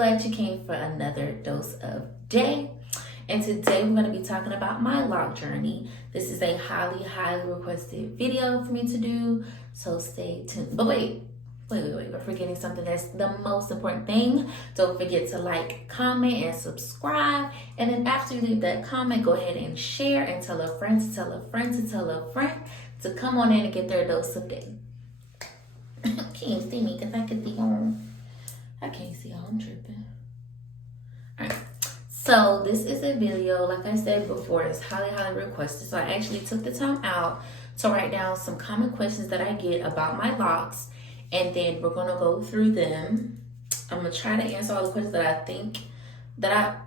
glad you came for another dose of day. And today we're going to be talking about my loc journey. This is a highly requested video for me to do, so stay tuned. But wait, we're forgetting something that's the most important thing. Don't forget to like, comment, and subscribe. And then after you leave that comment, go ahead and share and tell a friend to tell a friend to tell a friend to come on in and get their dose of day. Can't see me because I can see on. I can't see how I'm tripping. Alright, so this is a video, like I said before, it's highly requested. So I actually took the time out to write down some common questions that I get about my locks, and then we're gonna go through them. I'm gonna try to answer all the questions that I think that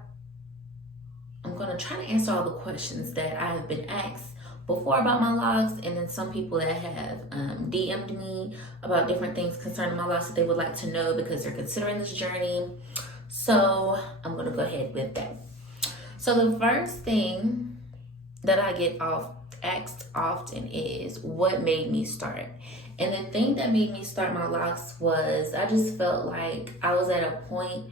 I'm gonna try to answer all the questions that I have been asked before about my locks, and then some people that have DM'd me about different things concerning my locks that they would like to know because they're considering this journey. So I'm gonna go ahead with that. So the first thing that I get asked often is what made me start. And the thing that made me start my locks was I just felt like I was at a point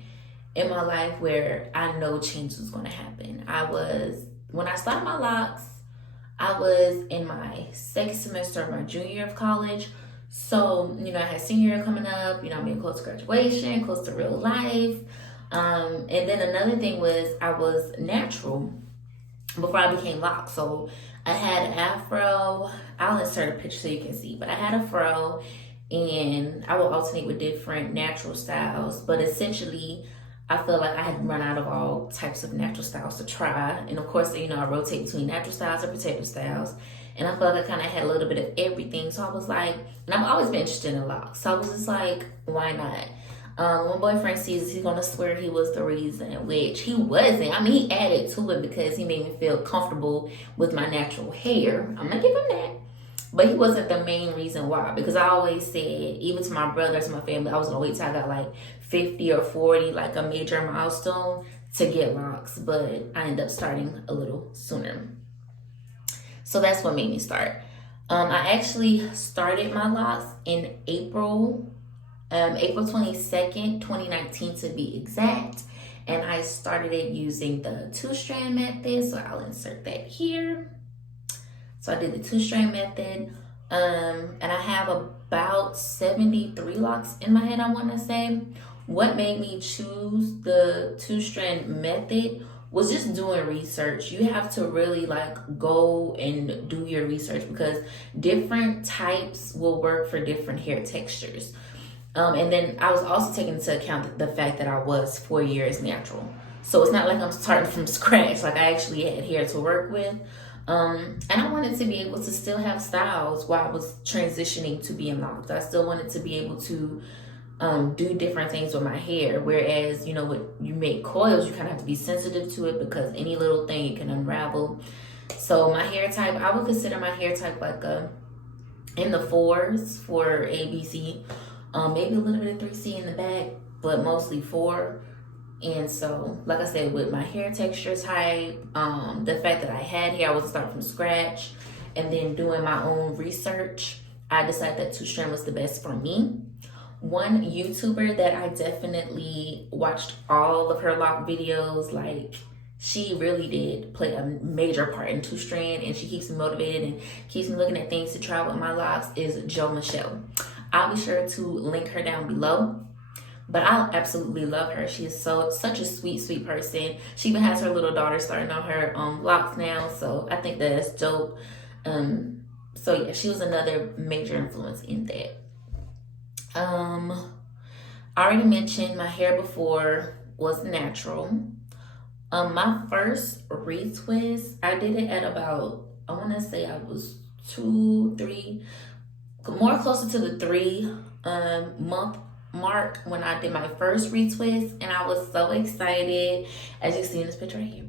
in my life where I know change was gonna happen. When I started my locks, I was in my second semester of my junior year of college. So, I had senior year coming up, I'm being close to graduation, close to real life. And then another thing was I was natural before I became locked. So I had an afro. I'll insert a picture so you can see, but I had a fro and I would alternate with different natural styles. But essentially, I feel like I had run out of all types of natural styles to try. And of course, I rotate between natural styles and protective styles. And I felt like I kind of had a little bit of everything. So I was like, and I've always been interested in locks. So I was just like, why not? When boyfriend sees this, he's going to swear he was the reason, which he wasn't. I mean, he added to it because he made me feel comfortable with my natural hair. I'm going to give him that. But he wasn't the main reason why, because I always said, even to my brothers, my family, I was gonna wait till I got like 50 or 40, like a major milestone to get locks, but I ended up starting a little sooner. So that's what made me start. I actually started my locks in April 22nd, 2019 to be exact. And I started it using the 2-strand method, so I'll insert that here. So I did the 2-strand method, and I have about 73 locks in my head, I want to say. What made me choose the 2-strand method was just doing research. You have to really go and do your research because different types will work for different hair textures. And then I was also taking into account the fact that I was 4 years natural. So it's not like I'm starting from scratch, like I actually had hair to work with. And I wanted to be able to still have styles while I was transitioning to being locked. I still wanted to be able to do different things with my hair. Whereas, when you make coils, you kind of have to be sensitive to it because any little thing it can unravel. So my hair type, I would consider my hair type like in the 4s for ABC, maybe a little bit of 3C in the back, but mostly 4. And so, like I said, with my hair texture type, the fact that I had hair, I wasn't starting from scratch, and then doing my own research, I decided that 2-strand was the best for me. One YouTuber that I definitely watched all of her lock videos, she really did play a major part in 2-strand, and she keeps me motivated and keeps me looking at things to try with my locks, is Jo Michelle. I'll be sure to link her down below. But I absolutely love her. She is such a sweet person. She even has her little daughter starting on her locks now. So I think that's dope. So yeah, she was another major influence in that. I already mentioned my hair before was natural. My first retwist, I did it at about, I want to say I was 2, 3, more closer to the 3 month mark when I did my first retwist, and I was so excited. As you see in this picture right here,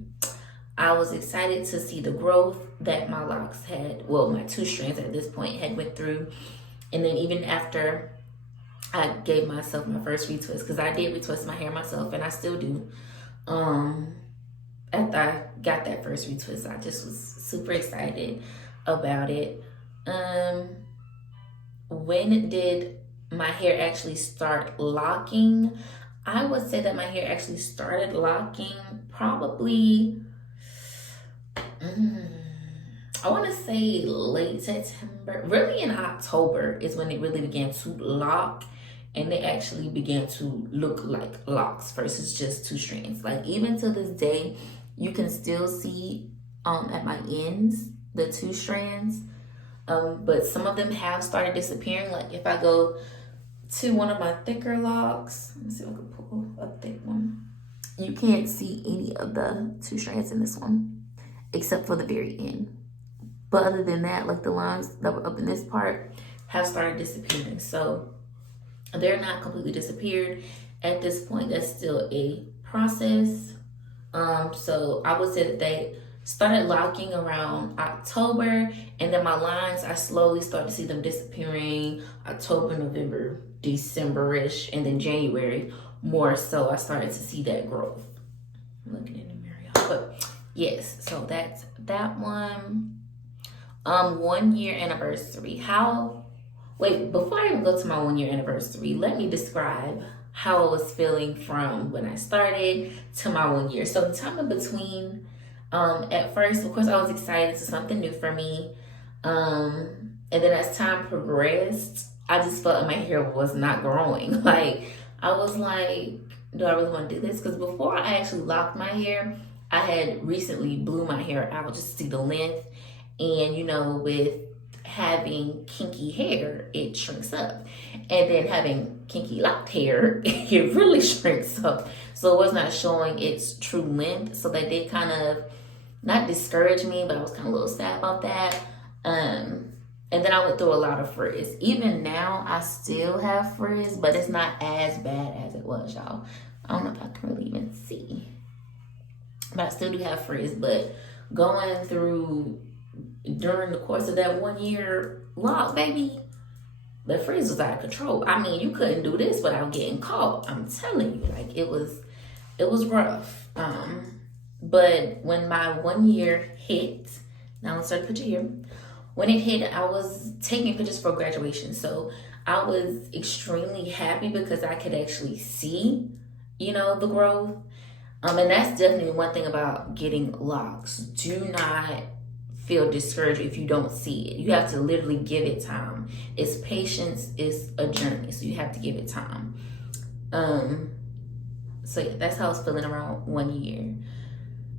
I was excited to see the growth that my locks had, well, my 2 strands at this point had went through. And then even after I gave myself my first retwist, because I did retwist my hair myself and I still do, after I got that first retwist, I just was super excited about it. When did my hair actually start locking? I would say that my hair actually started locking probably, I want to say late September. Really in October is when it really began to lock, and they actually began to look like locks versus just two strands. Like even to this day, you can still see at my ends the two strands, but some of them have started disappearing. Like if I go to one of my thicker locks, let me see if I can pull a thick one. You can't see any of the two strands in this one, except for the very end. But other than that, like the lines that were up in this part have started disappearing. So they're not completely disappeared. At this point, that's still a process. So I would say that they started locking around October, and then my lines, I slowly started to see them disappearing October, November, December-ish, and then January more so I started to see that growth. I'm looking in the mirror, y'all. But yes, so that's that one. 1 year anniversary. Before I even go to my 1 year anniversary, let me describe how I was feeling from when I started to my 1 year. So the time in between, at first, of course, I was excited. It's something new for me. And then as time progressed, I just felt like my hair was not growing. Like, I was like, do I really want to do this? Because before I actually locked my hair, I had recently blew my hair out just to see the length. And, you know, with having kinky hair, it shrinks up. And then having kinky locked hair, it really shrinks up. So it was not showing its true length. So that did kind of not discourage me, but I was kind of a little sad about that. And then I went through a lot of frizz. Even now, I still have frizz, but it's not as bad as it was, y'all. I don't know if I can really even see. But I still do have frizz. But going through, during the course of that 1 year lock, baby, the frizz was out of control. I mean, you couldn't do this without getting caught. I'm telling you, like, it was rough. But when my 1 year hit, now let's start the picture here. When it hit, I was taking pictures for graduation. So I was extremely happy because I could actually see, you know, the growth. And that's definitely one thing about getting locks. Do not feel discouraged if you don't see it. You have to literally give it time. It's patience, it's a journey. So you have to give it time. So yeah, that's how I was feeling around 1 year.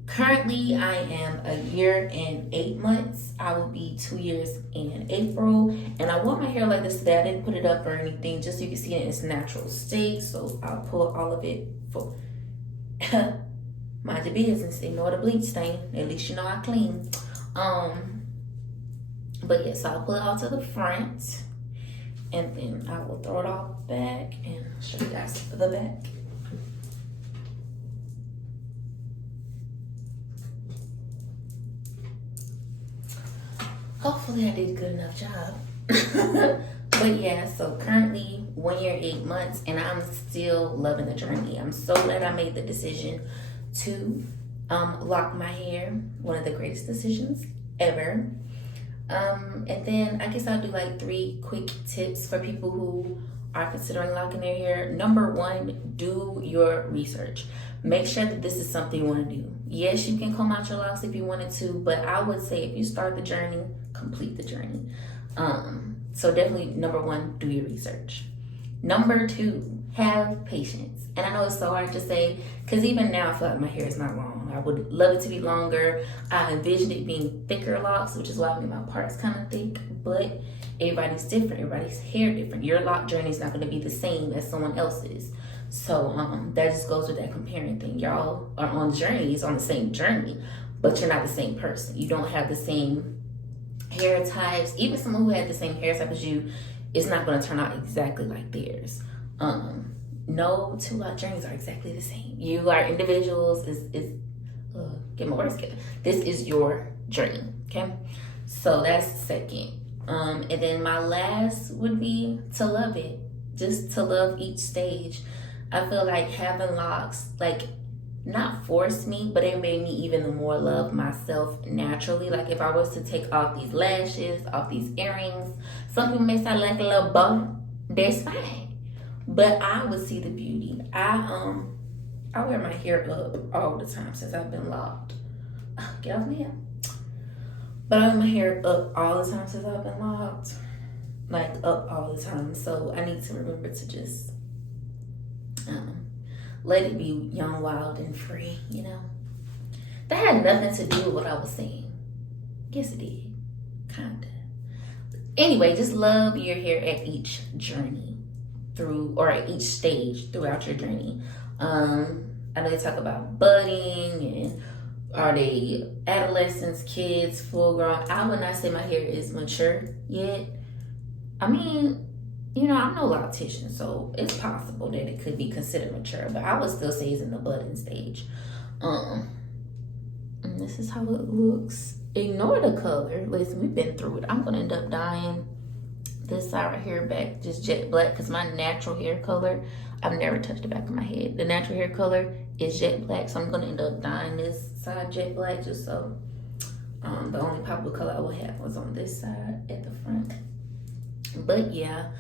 Currently, I am 1 year and 8 months. I will be 2 years in April. And I wore my hair like this today. I didn't put it up or anything, just so you can see it in its natural state. So I'll pull all of it for mind your business. Ignore the bleach stain. At least you know I clean. But yes, I'll pull it all to the front. And then I will throw it all back and show you guys the back. Hopefully I did a good enough job. But yeah, so currently 1 year, 8 months, and I'm still loving the journey. I'm so glad I made the decision to lock my hair. One of the greatest decisions ever. And then I guess I'll do like 3 quick tips for people who are considering locking their hair. Number 1, do your research. Make sure that this is something you want to do. Yes, you can comb out your locks if you wanted to, but I would say if you start the journey, complete the journey. So definitely, number 1, do your research. Number 2, have patience. And I know it's so hard to say, because even now I feel like my hair is not long. I would love it to be longer. I envisioned it being thicker locks, which is why I made my parts kind of thick, but everybody's different. Everybody's hair different. Your lock journey is not going to be the same as someone else's. So that just goes with that comparing thing. Y'all are on journeys, on the same journey, but you're not the same person. You don't have the same hair types. Even someone who had the same hair type as you is not going to turn out exactly like theirs. No 2 lock journeys are exactly the same. You are individuals. Get my words together. This is your journey, okay? So that's second. And then my last would be to love it. Just to love each stage. I feel like having locks, like, not forced me, but it made me even more love myself naturally. Like, if I was to take off these lashes, off these earrings, some people may sound like a little bow. That's fine. But I would see the beauty. I wear my hair up all the time since I've been locked. Get off my hair. But I wear my hair up all the time since I've been locked. Like up all the time. So I need to remember to just let it be young, wild, and free, you know. That had nothing to do with what I was saying. Yes, it did. Kinda. Anyway, just love your hair at each journey or at each stage throughout your journey. I know you talk about budding and are they adolescents, kids, full grown. I would not say my hair is mature yet. I mean, you know, I'm no loctician, so it's possible that it could be considered mature, but I would still say it's in the budding stage. And this is how it looks. Ignore the color. Listen, we've been through it. I'm gonna end up dyeing this side right here back just jet black because my natural hair color, I've never touched the back of my head. The natural hair color is jet black, so I'm gonna end up dyeing this side jet black just so the only popular color I would have was on this side at the front. But yeah,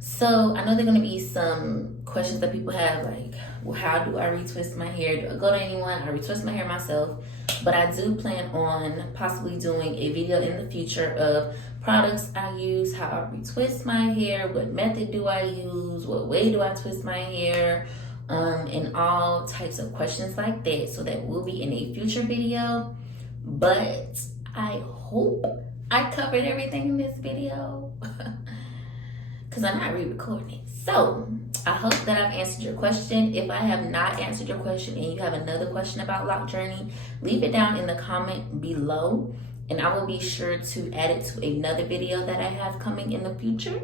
so I know there are gonna be some questions that people have, like, well, how do I retwist my hair? Do I go to anyone? I retwist my hair myself. But I do plan on possibly doing a video in the future of products I use, how I retwist my hair, what method do I use, what way do I twist my hair, and all types of questions like that. So that will be in a future video. But I hope I covered everything in this video because I'm not re-recording it. So I hope that I've answered your question. If I have not answered your question and you have another question about Loc Journey, leave it down in the comment below and I will be sure to add it to another video that I have coming in the future.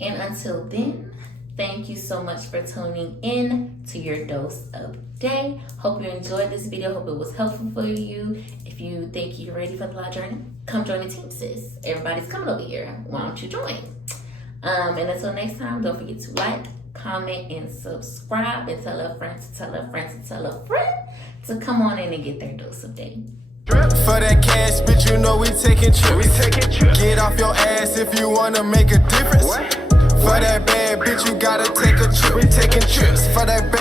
And until then, thank you so much for tuning in to your dose of day. Hope you enjoyed this video. Hope it was helpful for you. If you think you're ready for the Loc Journey, come join the team, sis. Everybody's coming over here. Why don't you join? And until next time, don't forget to like, comment, and subscribe, and tell a friend to tell a friend to tell a friend to come on in and get their dose of day. For that cash, bitch, you know we taking trips. Get off your ass if you wanna make a difference. For that bad bitch, you gotta take a trip. We taking trips. For that